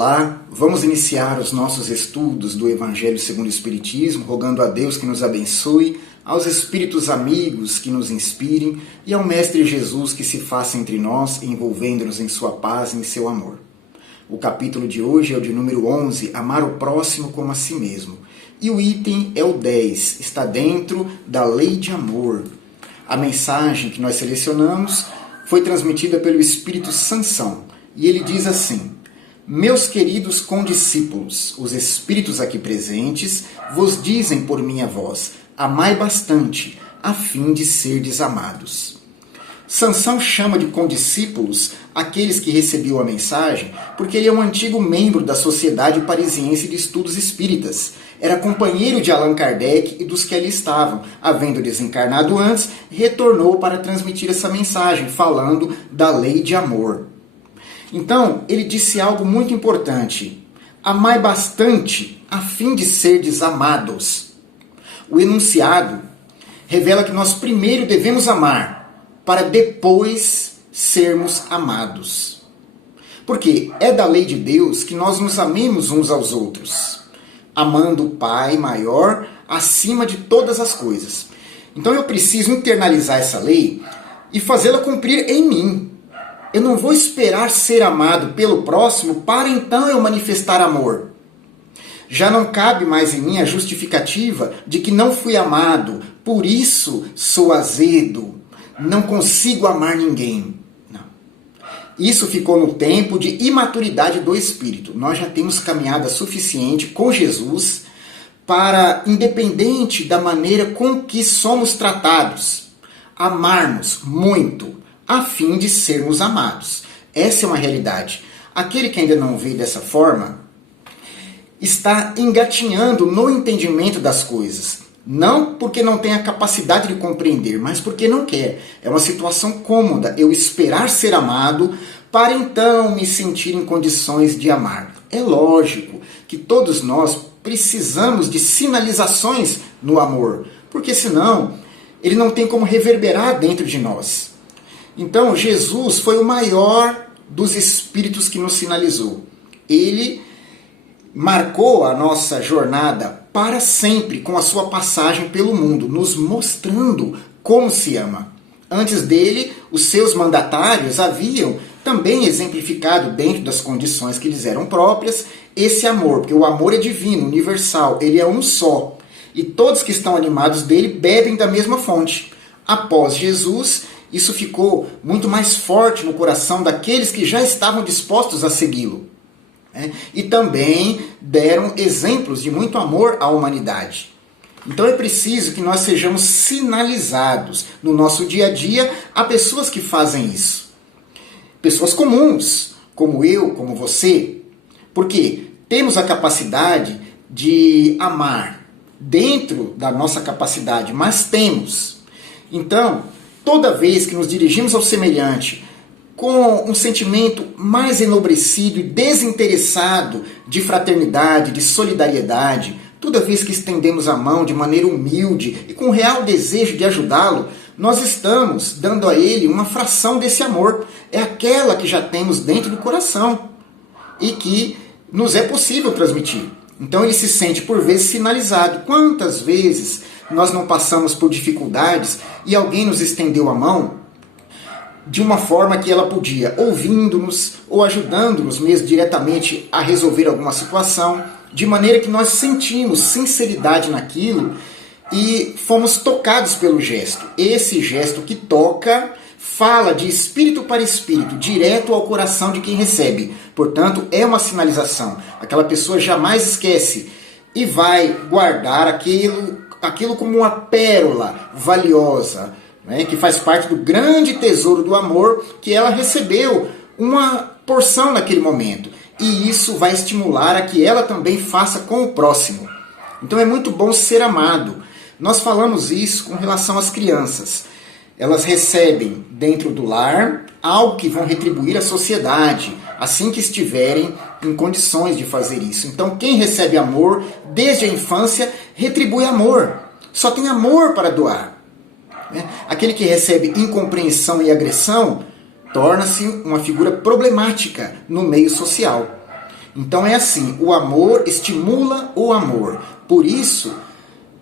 Olá, vamos iniciar os nossos estudos do Evangelho segundo o Espiritismo, rogando a Deus que nos abençoe, aos Espíritos amigos que nos inspirem e ao Mestre Jesus que se faça entre nós, envolvendo-nos em sua paz e em seu amor. O capítulo de hoje é o de número 11, Amar o Próximo como a Si Mesmo. E o item é o 10, está dentro da Lei de Amor. A mensagem que nós selecionamos foi transmitida pelo Espírito Sansão, e ele diz assim: Meus queridos condiscípulos, os Espíritos aqui presentes, vos dizem por minha voz, amai bastante, a fim de serdes amados. Sansão chama de condiscípulos aqueles que recebiam a mensagem, porque ele é um antigo membro da Sociedade Parisiense de Estudos Espíritas. Era companheiro de Allan Kardec e dos que ali estavam. Havendo desencarnado antes, retornou para transmitir essa mensagem, falando da lei de amor. Então, ele disse algo muito importante. Amai bastante, a fim de serdes amados. O enunciado revela que nós primeiro devemos amar, para depois sermos amados. Porque é da lei de Deus que nós nos amemos uns aos outros, amando o Pai maior acima de todas as coisas. Então eu preciso internalizar essa lei e fazê-la cumprir em mim. Eu não vou esperar ser amado pelo próximo para então eu manifestar amor. Já não cabe mais em mim a justificativa de que não fui amado, por isso sou azedo, não consigo amar ninguém. Não. Isso ficou no tempo de imaturidade do espírito. Nós já temos caminhada suficiente com Jesus para, independente da maneira com que somos tratados, amarmos muito, a fim de sermos amados. Essa é uma realidade. Aquele que ainda não vê dessa forma está engatinhando no entendimento das coisas. Não porque não tem a capacidade de compreender, mas porque não quer. É uma situação cômoda eu esperar ser amado para então me sentir em condições de amar. É lógico que todos nós precisamos de sinalizações no amor, porque senão ele não tem como reverberar dentro de nós. Então, Jesus foi o maior dos espíritos que nos sinalizou. Ele marcou a nossa jornada para sempre com a sua passagem pelo mundo, nos mostrando como se ama. Antes dele, os seus mandatários haviam também exemplificado, dentro das condições que lhes eram próprias, esse amor, porque o amor é divino, universal, ele é um só. E todos que estão animados dele bebem da mesma fonte. Após Jesus, isso ficou muito mais forte no coração daqueles que já estavam dispostos a segui-lo. E também deram exemplos de muito amor à humanidade. Então é preciso que nós sejamos sinalizados no nosso dia a dia a pessoas que fazem isso. Pessoas comuns, como eu, como você. Porque temos a capacidade de amar dentro da nossa capacidade, mas temos. Então, toda vez que nos dirigimos ao semelhante com um sentimento mais enobrecido e desinteressado de fraternidade, de solidariedade, toda vez que estendemos a mão de maneira humilde e com real desejo de ajudá-lo, nós estamos dando a ele uma fração desse amor. É aquela que já temos dentro do coração e que nos é possível transmitir. Então ele se sente por vezes sinalizado. Quantas vezes nós não passamos por dificuldades e alguém nos estendeu a mão de uma forma que ela podia, ouvindo-nos ou ajudando-nos mesmo diretamente a resolver alguma situação, de maneira que nós sentimos sinceridade naquilo e fomos tocados pelo gesto. Esse gesto que toca fala de espírito para espírito, direto ao coração de quem recebe. Portanto, é uma sinalização. Aquela pessoa jamais esquece e vai guardar aquilo como uma pérola valiosa, que faz parte do grande tesouro do amor que ela recebeu uma porção naquele momento. E isso vai estimular a que ela também faça com o próximo. Então é muito bom ser amado. Nós falamos isso com relação às crianças. Elas recebem dentro do lar algo que vão retribuir à sociedade, assim que estiverem em condições de fazer isso. Então quem recebe amor desde a infância retribui amor. Só tem amor para doar. Aquele que recebe incompreensão e agressão torna-se uma figura problemática no meio social. Então é assim, o amor estimula o amor. Por isso,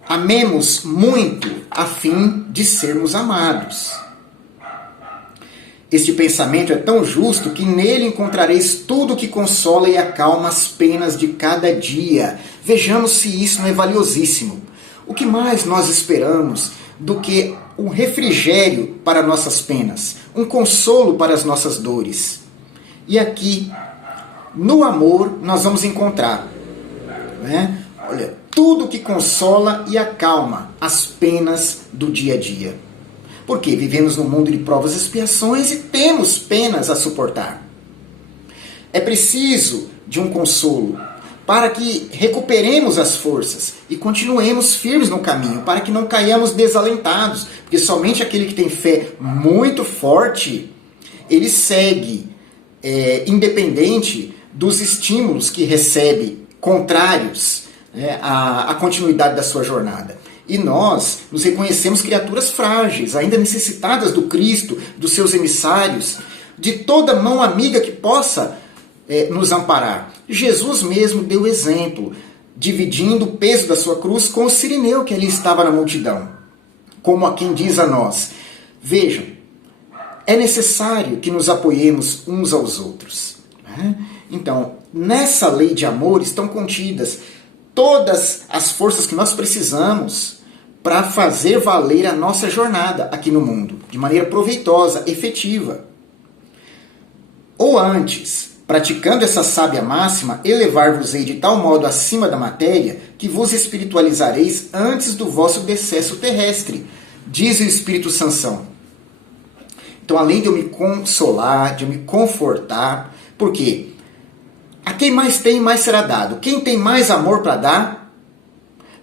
amemos muito a fim de sermos amados. Este pensamento é tão justo que nele encontrareis tudo que consola e acalma as penas de cada dia. Vejamos se isso não é valiosíssimo. O que mais nós esperamos do que um refrigério para nossas penas, um consolo para as nossas dores? E aqui, no amor, nós vamos encontrar, né? Olha, tudo que consola e acalma as penas do dia a dia. Porque vivemos num mundo de provas e expiações e temos penas a suportar. É preciso de um consolo para que recuperemos as forças e continuemos firmes no caminho, para que não caiamos desalentados, porque somente aquele que tem fé muito forte, ele segue independente dos estímulos que recebe contrários, né, à continuidade da sua jornada. E nós nos reconhecemos criaturas frágeis, ainda necessitadas do Cristo, dos seus emissários, de toda mão amiga que possa nos amparar. Jesus mesmo deu exemplo, dividindo o peso da sua cruz com o sirineu que ali estava na multidão. Como a quem diz a nós: vejam, é necessário que nos apoiemos uns aos outros. Então, nessa lei de amor estão contidas todas as forças que nós precisamos para fazer valer a nossa jornada aqui no mundo, de maneira proveitosa, efetiva. Ou antes, praticando essa sábia máxima, elevar-vos-ei de tal modo acima da matéria, que vos espiritualizareis antes do vosso decesso terrestre, diz o Espírito Sansão. Então, além de eu me consolar, de eu me confortar, por quê? A quem mais tem, mais será dado. Quem tem mais amor para dar,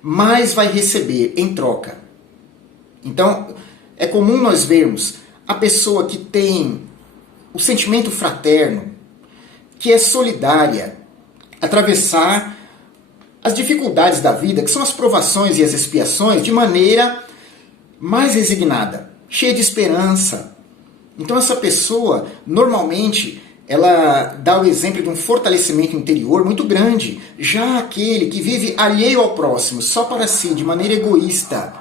mais vai receber em troca. Então, é comum nós vermos a pessoa que tem o sentimento fraterno, que é solidária, atravessar as dificuldades da vida, que são as provações e as expiações, de maneira mais resignada, cheia de esperança. Então, essa pessoa, normalmente, ela dá o exemplo de um fortalecimento interior muito grande. Já aquele que vive alheio ao próximo, só para si, de maneira egoísta,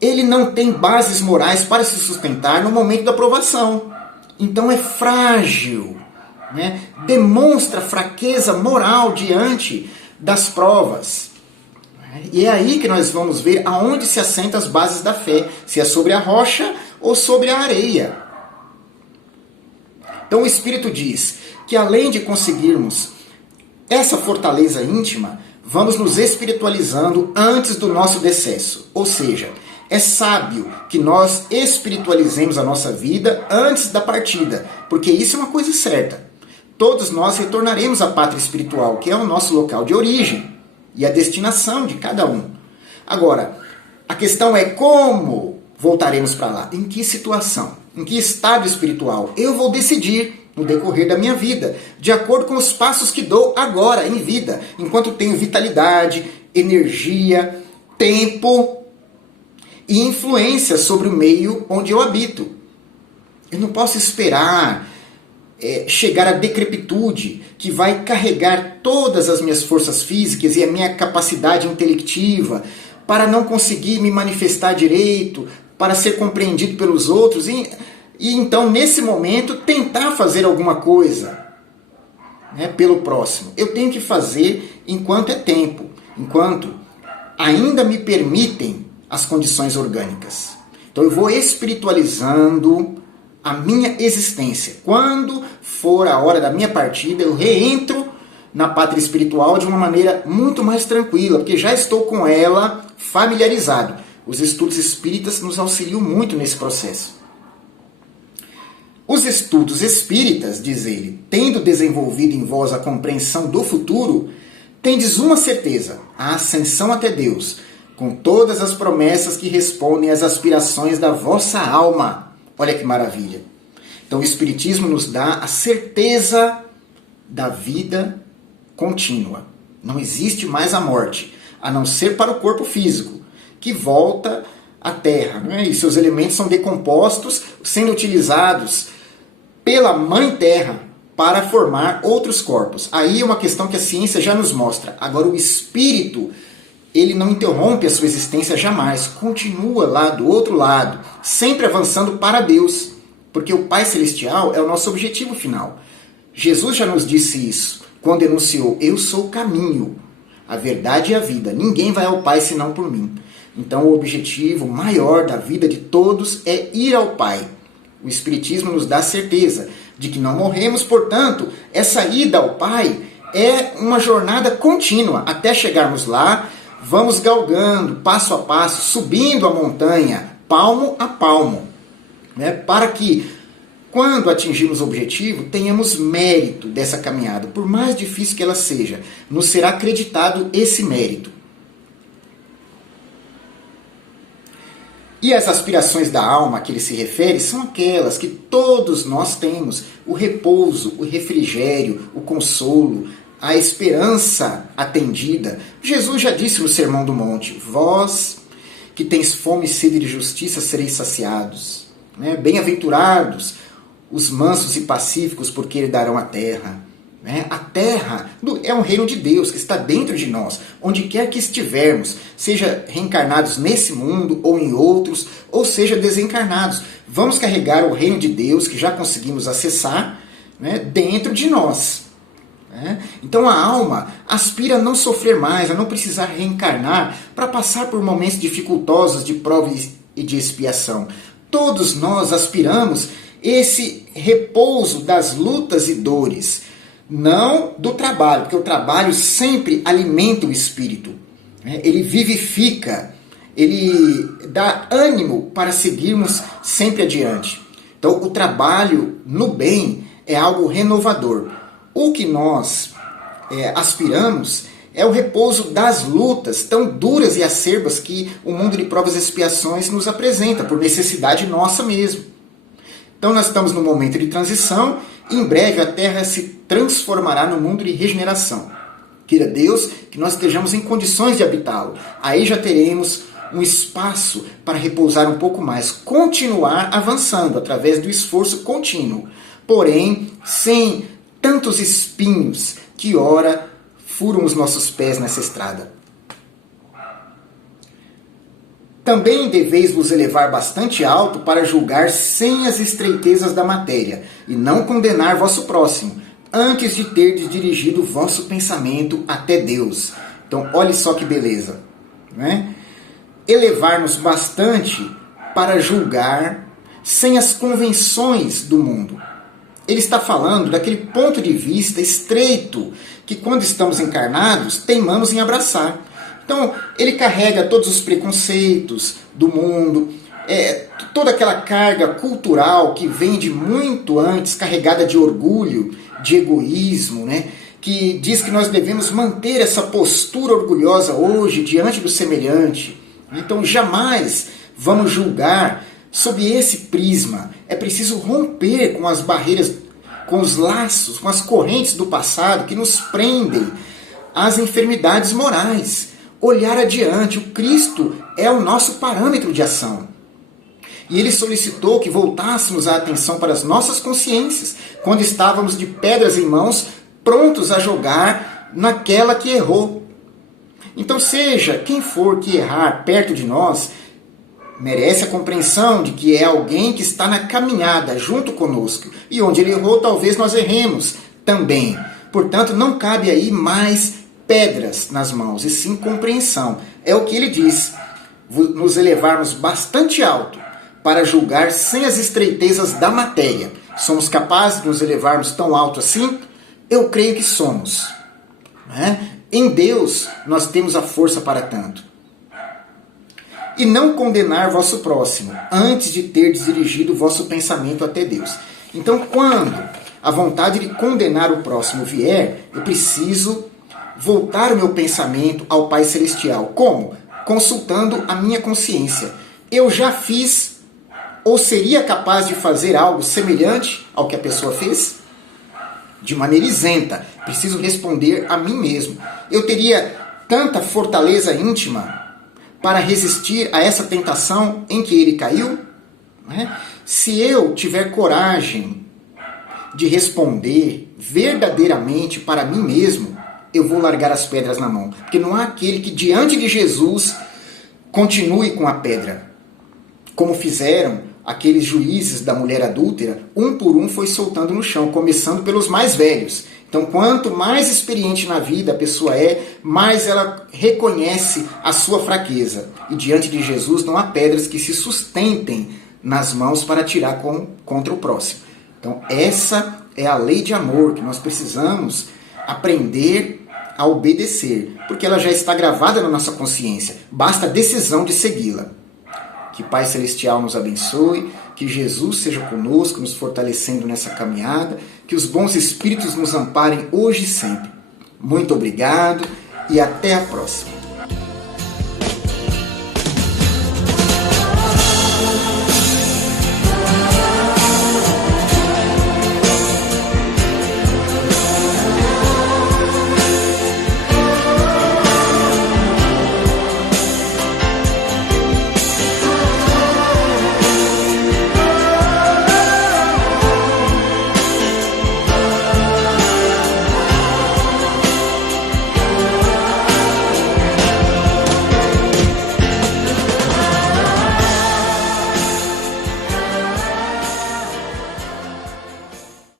ele não tem bases morais para se sustentar no momento da provação. Então é frágil, né? Demonstra fraqueza moral diante das provas. E é aí que nós vamos ver aonde se assentam as bases da fé, se é sobre a rocha ou sobre a areia. Então o Espírito diz que além de conseguirmos essa fortaleza íntima, vamos nos espiritualizando antes do nosso decesso. Ou seja, é sábio que nós espiritualizemos a nossa vida antes da partida, porque isso é uma coisa certa. Todos nós retornaremos à pátria espiritual, que é o nosso local de origem e a destinação de cada um. Agora, a questão é como voltaremos para lá, em que situação? Em que estado espiritual? Eu vou decidir no decorrer da minha vida, de acordo com os passos que dou agora em vida, enquanto tenho vitalidade, energia, tempo e influência sobre o meio onde eu habito. Eu não posso esperar chegar à decrepitude, que vai carregar todas as minhas forças físicas e a minha capacidade intelectiva, para não conseguir me manifestar direito, para ser compreendido pelos outros, e então, nesse momento, tentar fazer alguma coisa, né, pelo próximo. Eu tenho que fazer enquanto é tempo, enquanto ainda me permitem as condições orgânicas. Então eu vou espiritualizando a minha existência. Quando for a hora da minha partida, eu reentro na pátria espiritual de uma maneira muito mais tranquila, porque já estou com ela familiarizado. Os estudos espíritas nos auxiliam muito nesse processo. Os estudos espíritas, diz ele, tendo desenvolvido em vós a compreensão do futuro, tendes uma certeza, a ascensão até Deus, com todas as promessas que respondem às aspirações da vossa alma. Olha que maravilha. Então o Espiritismo nos dá a certeza da vida contínua. Não existe mais a morte, a não ser para o corpo físico, que volta à Terra, né? E seus elementos são decompostos, sendo utilizados pela Mãe Terra para formar outros corpos. Aí é uma questão que a ciência já nos mostra. Agora, o espírito, ele não interrompe a sua existência jamais, continua lá do outro lado, sempre avançando para Deus, porque o Pai Celestial é o nosso objetivo final. Jesus já nos disse isso, quando enunciou: eu sou o caminho, a verdade e a vida, ninguém vai ao Pai senão por mim. Então o objetivo maior da vida de todos é ir ao Pai. O Espiritismo nos dá certeza de que não morremos, portanto, essa ida ao Pai é uma jornada contínua. Até chegarmos lá, vamos galgando, passo a passo, subindo a montanha, palmo a palmo, né? Para que, quando atingirmos o objetivo, tenhamos mérito dessa caminhada. Por mais difícil que ela seja, nos será acreditado esse mérito. E as aspirações da alma a que ele se refere são aquelas que todos nós temos: o repouso, o refrigério, o consolo, a esperança atendida. Jesus já disse no Sermão do Monte: vós que tens fome e sede de justiça sereis saciados. Né? Bem-aventurados os mansos e pacíficos, porque herdarão a terra. A terra é um reino de Deus que está dentro de nós, onde quer que estivermos, seja reencarnados nesse mundo ou em outros, ou seja desencarnados. Vamos carregar o reino de Deus que já conseguimos acessar, né, dentro de nós. Então a alma aspira a não sofrer mais, a não precisar reencarnar para passar por momentos dificultosos de prova e de expiação. Todos nós aspiramos esse repouso das lutas e dores, não do trabalho, porque o trabalho sempre alimenta o espírito, ele vivifica, ele dá ânimo para seguirmos sempre adiante. Então o trabalho no bem é algo renovador. O que nós aspiramos é o repouso das lutas tão duras e acerbas que o mundo de provas e expiações nos apresenta, por necessidade nossa mesmo. Então nós estamos num momento de transição, e em breve a Terra se transformará no mundo de regeneração. Queira Deus que nós estejamos em condições de habitá-lo. Aí já teremos um espaço para repousar um pouco mais, continuar avançando através do esforço contínuo, porém sem tantos espinhos que ora furam os nossos pés nessa estrada. Também deveis vos elevar bastante alto para julgar sem as estreitezas da matéria, e não condenar vosso próximo, antes de terdes dirigido vosso pensamento até Deus. Então, olhe só que beleza, né? Elevar-nos bastante para julgar sem as convenções do mundo. Ele está falando daquele ponto de vista estreito que, quando estamos encarnados, teimamos em abraçar. Então, ele carrega todos os preconceitos do mundo, toda aquela carga cultural que vem de muito antes, carregada de orgulho, de egoísmo, né? Que diz que nós devemos manter essa postura orgulhosa hoje diante do semelhante. Então, jamais vamos julgar sob esse prisma. É preciso romper com as barreiras, com os laços, com as correntes do passado que nos prendem às enfermidades morais. Olhar adiante. O Cristo é o nosso parâmetro de ação. E ele solicitou que voltássemos a atenção para as nossas consciências, quando estávamos de pedras em mãos, prontos a jogar naquela que errou. Então, seja quem for que errar perto de nós, merece a compreensão de que é alguém que está na caminhada junto conosco. E onde ele errou, talvez nós erremos também. Portanto, não cabe aí mais pedras nas mãos, e sim compreensão. É o que ele diz: nos elevarmos bastante alto para julgar sem as estreitezas da matéria. Somos capazes de nos elevarmos tão alto assim? Eu creio que somos. Em Deus nós temos a força para tanto. E não condenar vosso próximo, antes de terdes dirigido o vosso pensamento até Deus. Então, quando a vontade de condenar o próximo vier, eu preciso voltar o meu pensamento ao Pai Celestial. Como? Consultando a minha consciência. Eu já fiz ou seria capaz de fazer algo semelhante ao que a pessoa fez? De maneira isenta. Preciso responder a mim mesmo. Eu teria tanta fortaleza íntima para resistir a essa tentação em que ele caiu? Se eu tiver coragem de responder verdadeiramente para mim mesmo, eu vou largar as pedras na mão. Porque não há aquele que diante de Jesus continue com a pedra. Como fizeram aqueles juízes da mulher adúltera, um por um foi soltando no chão, começando pelos mais velhos. Então, quanto mais experiente na vida a pessoa é, mais ela reconhece a sua fraqueza. E diante de Jesus não há pedras que se sustentem nas mãos para atirar contra o próximo. Então, essa é a lei de amor que nós precisamos aprender a obedecer, porque ela já está gravada na nossa consciência. Basta a decisão de segui-la. Que Pai Celestial nos abençoe, que Jesus seja conosco, nos fortalecendo nessa caminhada, que os bons espíritos nos amparem hoje e sempre. Muito obrigado e até a próxima.